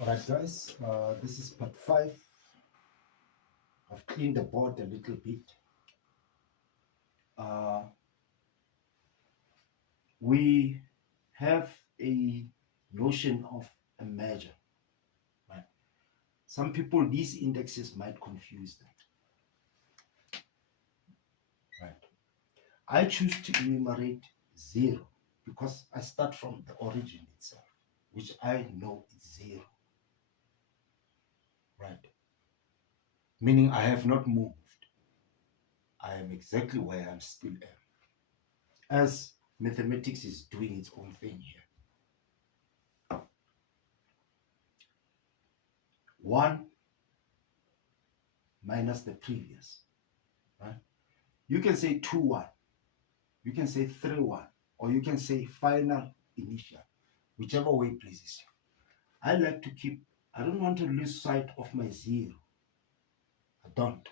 Alright guys, this is part 5. I've cleaned the board a little bit. We have a notion of a measure, right? Some people, these indexes might confuse that, right? I choose to enumerate 0 because I start from the origin itself, which I know is 0, right? Meaning I have not moved. I am exactly where I still am. As mathematics is doing its own thing here. 1 minus the previous, right? You can say 2-1, you can say 3-1, or you can say final initial, whichever way pleases you. I like to keep, I don't want to lose sight of my 0. I don't.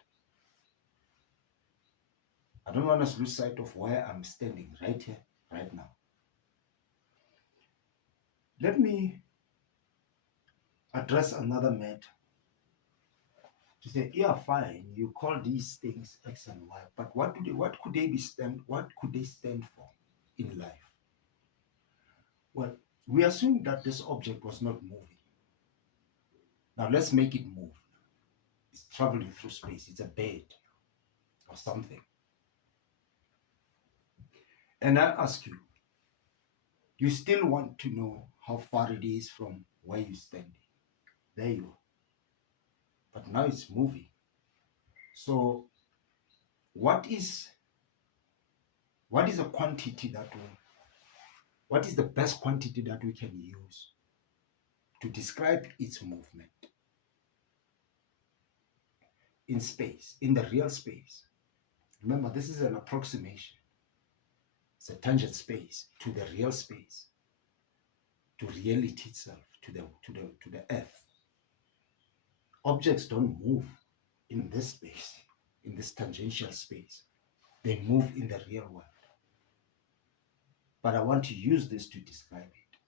I don't want to lose sight of where I'm standing right here, right now. Let me address another matter. To say, yeah, fine, you call these things X and Y, but what could they stand for in life? Well, we assume that this object was not moving. Now let's make it move. It's traveling through space. It's a bird or something. And I ask you, you still want to know how far it is from where you're standing. There you are. But now it's moving. So what is a quantity what is the best quantity that we can use to describe its movement in space, in the real space? Remember, this is an approximation. It's a tangent space to the real space, to reality itself, to the earth. Objects don't move in this space, in this tangential space. They move in the real world. But I want to use this to describe it.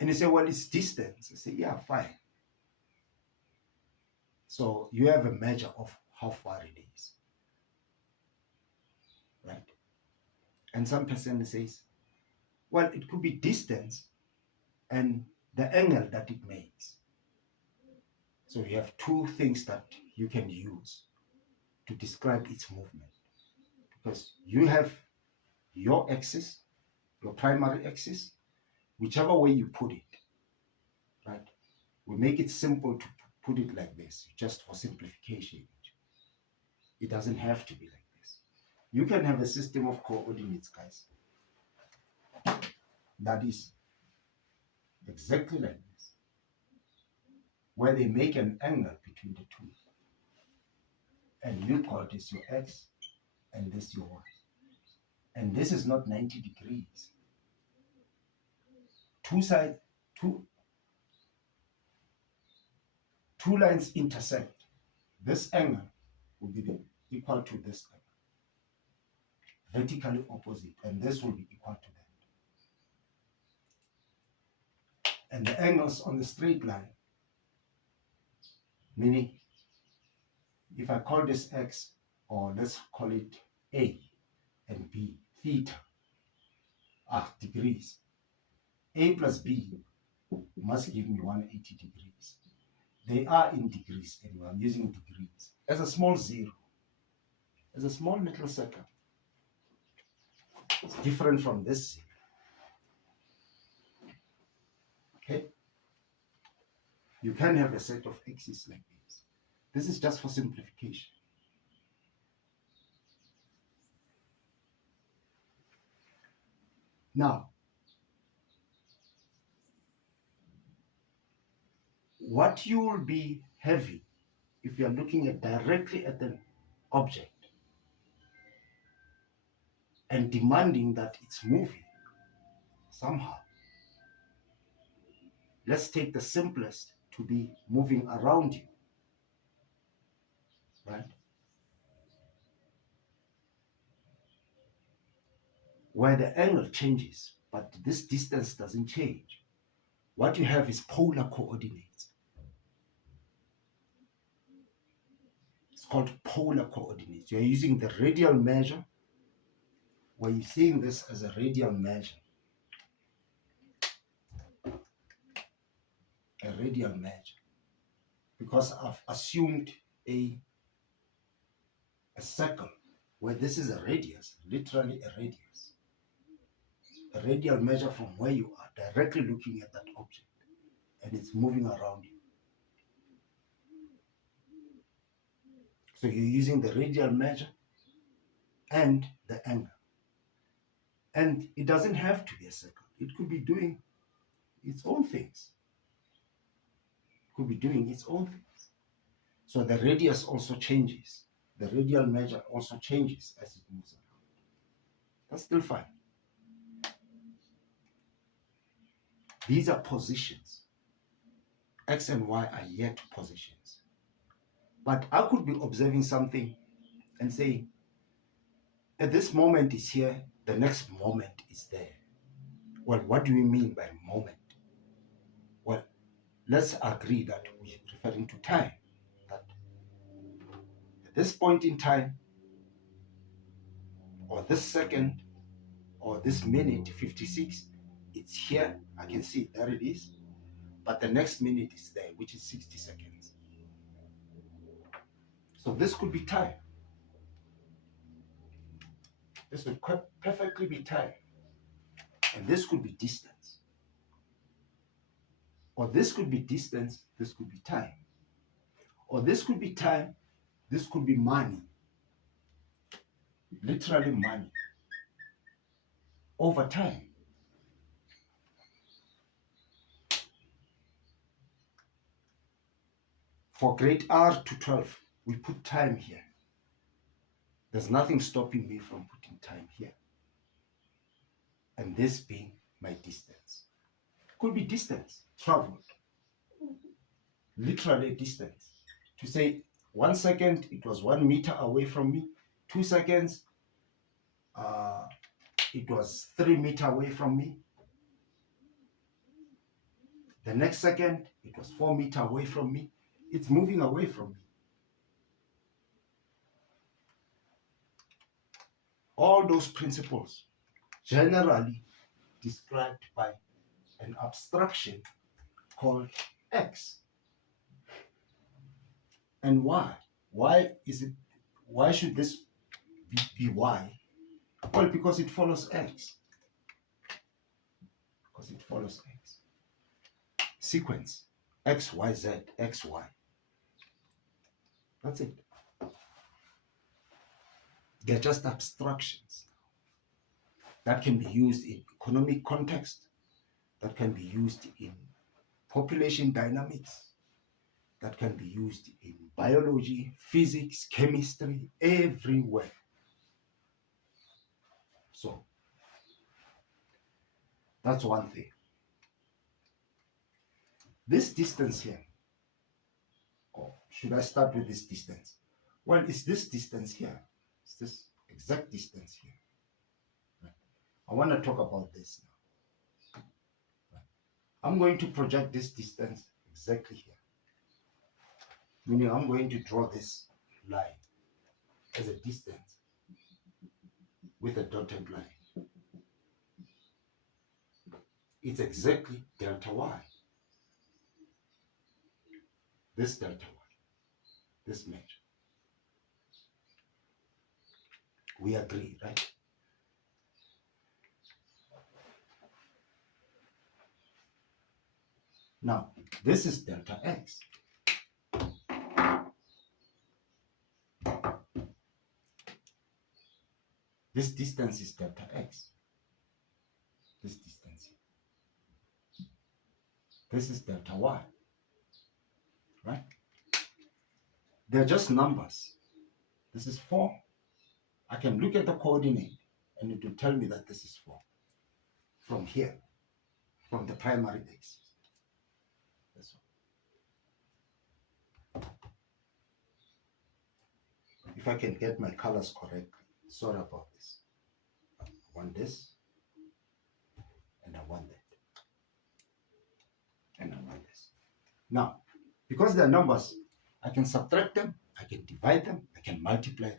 And you say, well, it's distance. I say, yeah, fine. So you have a measure of how far it is, right? And some person says, well, it could be distance and the angle that it makes. So you have two things that you can use to describe its movement. Because you have your axis, your primary axis, whichever way you put it, right? We make it simple to put it like this, just for simplification. It doesn't have to be like this. You can have a system of coordinates, guys, that is exactly like this, where they make an angle between the two. And you call this your x, and this your y. And this is not 90 degrees. Two sides, two lines intersect. This angle will be equal to this angle, vertically opposite, and this will be equal to that. And the angles on the straight line, meaning if I call this x, or let's call it A and B, theta, degrees. A plus B must give me 180 degrees. They are in degrees anyway. I'm using degrees as a small 0, as a small little circle. It's different from this 0. Okay? You can have a set of axes like this. This is just for simplification. Now, what you will be having if you are looking directly at an object and demanding that it's moving somehow. Let's take the simplest to be moving around you, right? Where the angle changes, but this distance doesn't change. what you have is polar coordinates. It's called polar coordinates. You're using the radial measure, where you're seeing this as a radial measure. A radial measure. Because I've assumed a circle where this is a radius, literally a radius. A radial measure from where you are, directly looking at that object, and it's moving around you. So you're using the radial measure and the angle. And it doesn't have to be a circle. It could be doing its own things. It could be doing its own things. So the radius also changes. The radial measure also changes as it moves around. That's still fine. These are positions. X and Y are yet positions. But I could be observing something and saying, at this moment is here, the next moment is there. Well, what do we mean by moment? Well, let's agree that we're referring to time. That at this point in time, or this second, or this minute 56, it's here. I can see it, there it is. But the next minute is there, which is 60 seconds. So this could be time. This would perfectly be time. And this could be distance. Or this could be distance, this could be time. Or this could be time, this could be money. Literally money. Over time. For grade R to 12, we put time here. There's nothing stopping me from putting time here. And this being my distance. Could be distance, traveled. Literally distance. To say 1 second, it was 1 meter away from me. 2 seconds, it was 3 meters away from me. The next second, it was 4 meters away from me. It's moving away from me. All those principles generally described by an abstraction called X. And why? Why should this be Y? Well, because it follows X. Because it follows X. Sequence. X, Y, Z, X, Y. That's it. They're just abstractions that can be used in economic context, that can be used in population dynamics, that can be used in biology, physics, chemistry, everywhere. So, that's one thing. This distance here, or should I start with this distance? Well, it's this distance here. It's this exact distance here. Right. I want to talk about this now. Right. I'm going to project this distance exactly here. Meaning I'm going to draw this line as a distance with a dotted line. It's exactly delta y. This delta y, this measure. We agree, right? Now, this is delta x. This distance is delta x. This distance. This is delta y. Right? They're just numbers. This is 4. I can look at the coordinate and it will tell me that this is 4. From here, from the primary axis. That's all. If I can get my colors correctly. Sorry about this. I want this and I want that. Now, because they're numbers, I can subtract them, I can divide them, I can multiply them.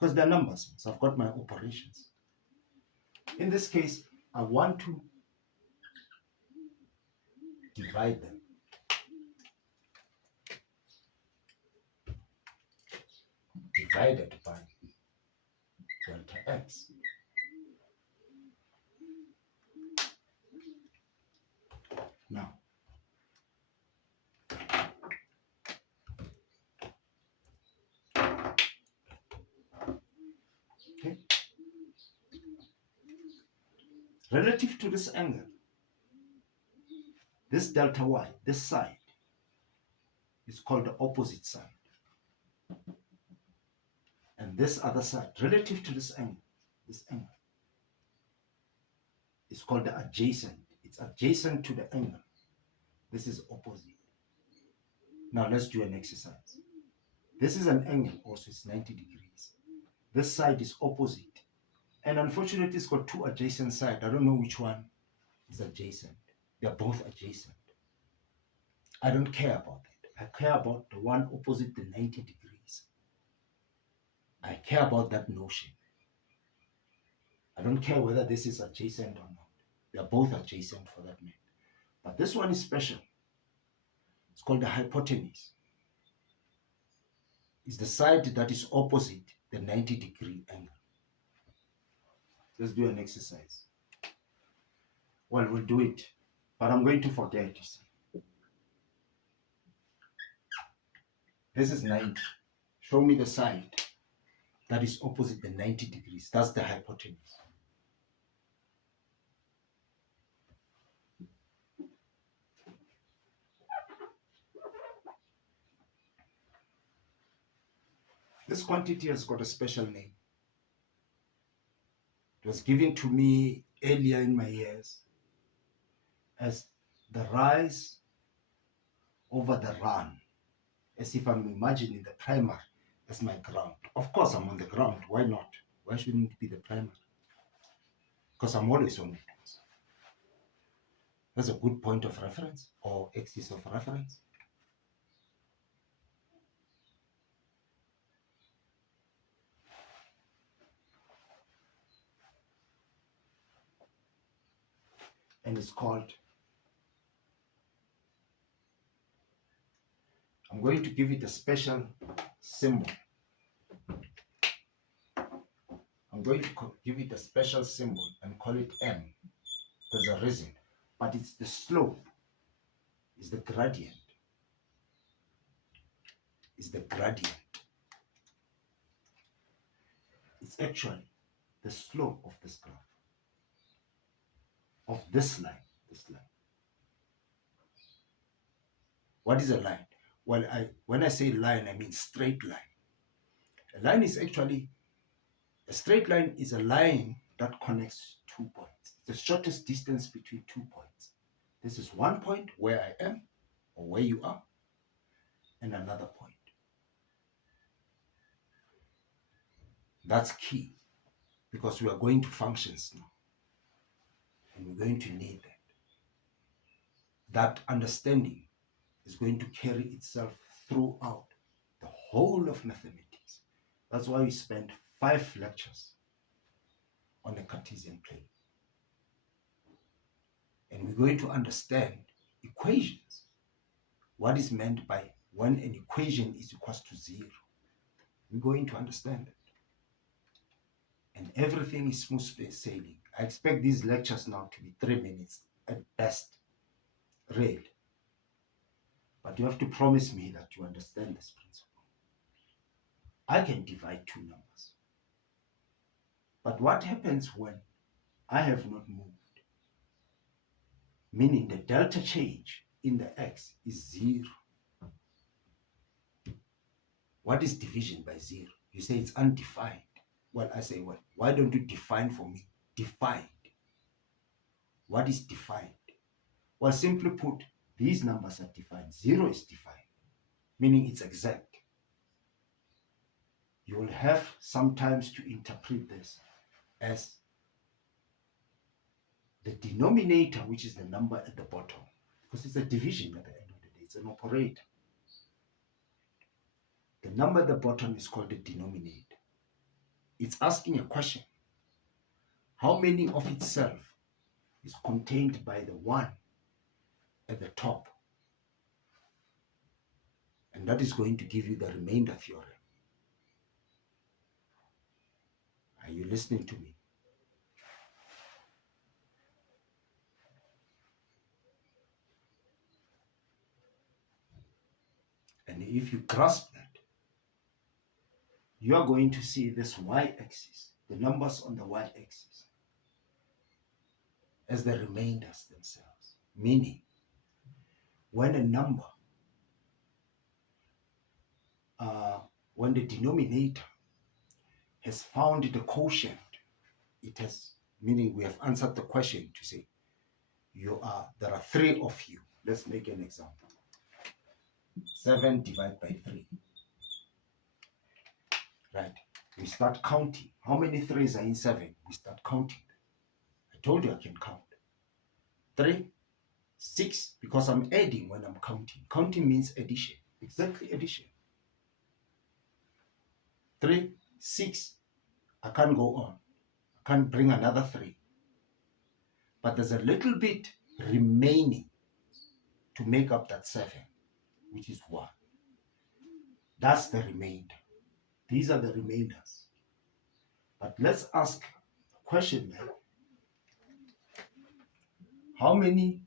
Because they're numbers, so I've got my operations. In this case, I want to divide them. Divided by delta x. Now, okay, relative to this angle, this delta y, this side, is called the opposite side. And this other side, relative to this angle, is called the adjacent. It's adjacent to the angle. This is opposite. Now let's do an exercise. This is an angle also, it's 90 degrees. This side is opposite. And unfortunately, it's got two adjacent sides. I don't know which one is adjacent. They're both adjacent. I don't care about that. I care about the one opposite the 90 degrees. I care about that notion. I don't care whether this is adjacent or not. They're both adjacent for that matter. But this one is special. It's called the hypotenuse. It's the side that is opposite the 90-degree angle. Let's do an exercise. Well, we'll do it, but I'm going to forget, you see. This is 90. Show me the side that is opposite the 90 degrees. That's the hypotenuse. This quantity has got a special name. It was given to me earlier in my years as the rise over the run, as if I'm imagining the primary as my ground. Of course, I'm on the ground. Why not? Why shouldn't it be the primary? Because I'm always on it. That's a good point of reference or axis of reference. And it's called, I'm going to give it a special symbol. I'm going to give it a special symbol and call it M. There's a reason. But it's the slope, it's the gradient. It's the gradient. It's actually the slope of this graph. Of this line. What is a line? Well, when I say line, I mean straight line. A line is actually, a straight line is a line that connects 2 points. It's the shortest distance between 2 points. This is one point where I am, or where you are, and another point. That's key, because we are going to functions now, and we're going to need that. That understanding is going to carry itself throughout the whole of mathematics. That's why we spent 5 lectures on the Cartesian plane. And we're going to understand equations. What is meant by when an equation is equal to 0. We're going to understand it. And everything is smooth sailing. I expect these lectures now to be 3 minutes at best. Really. But you have to promise me that you understand this principle. I can divide 2 numbers. But what happens when I have not moved? Meaning the delta change in the x is 0. What is division by 0? You say it's undefined. Well, I say, well, why don't you define for me? Defined. What is defined? Well, simply put, these numbers are defined. 0 is defined, meaning it's exact. You will have sometimes to interpret this as the denominator, which is the number at the bottom, because it's a division at the end of the day. It's an operator. The number at the bottom is called the denominator. It's asking a question. How many of itself is contained by the 1 at the top? And that is going to give you the remainder theorem. Are you listening to me? And if you grasp that, you are going to see this y-axis, the numbers on the y-axis, as the remainders themselves. Meaning, when a number, when the denominator has found the quotient, it has, meaning we have answered the question to say, there are 3 of you. Let's make an example. 7 divided by 3. Right? We start counting. How many 3s are in 7? We start counting. I told you I can count. 3, 6, because I'm adding when I'm counting. Counting means addition. Exactly addition. 3, 6. I can't go on. I can't bring another 3. But there's a little bit remaining to make up that 7, which is 1. That's the remainder. These are the remainders. But let's ask a question now. How many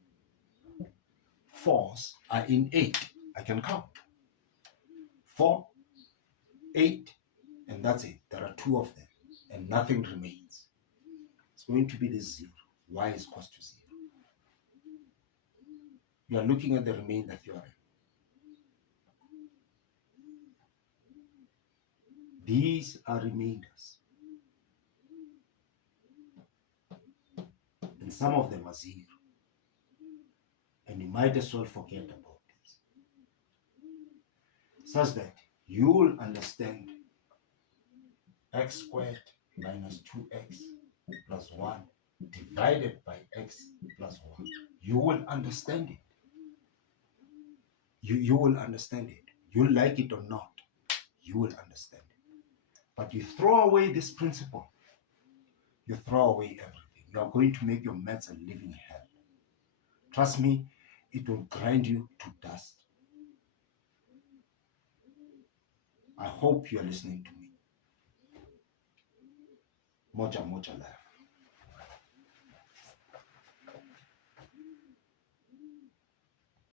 4s are in 8? I can count. 4, 8, and that's it. There are 2 of them, and nothing remains. It's going to be the 0. Y is equals to 0. You are looking at the remainder theorem. These are remainders. And some of them are 0. And you might as well forget about this. Such that you will understand x squared minus 2x plus 1 divided by x plus 1. You will understand it. You will understand it. You like it or not, you will understand it. But you throw away this principle, you throw away everything. You are going to make your maths a living hell. Trust me, it will grind you to dust. I hope you are listening to me. Moja moja life.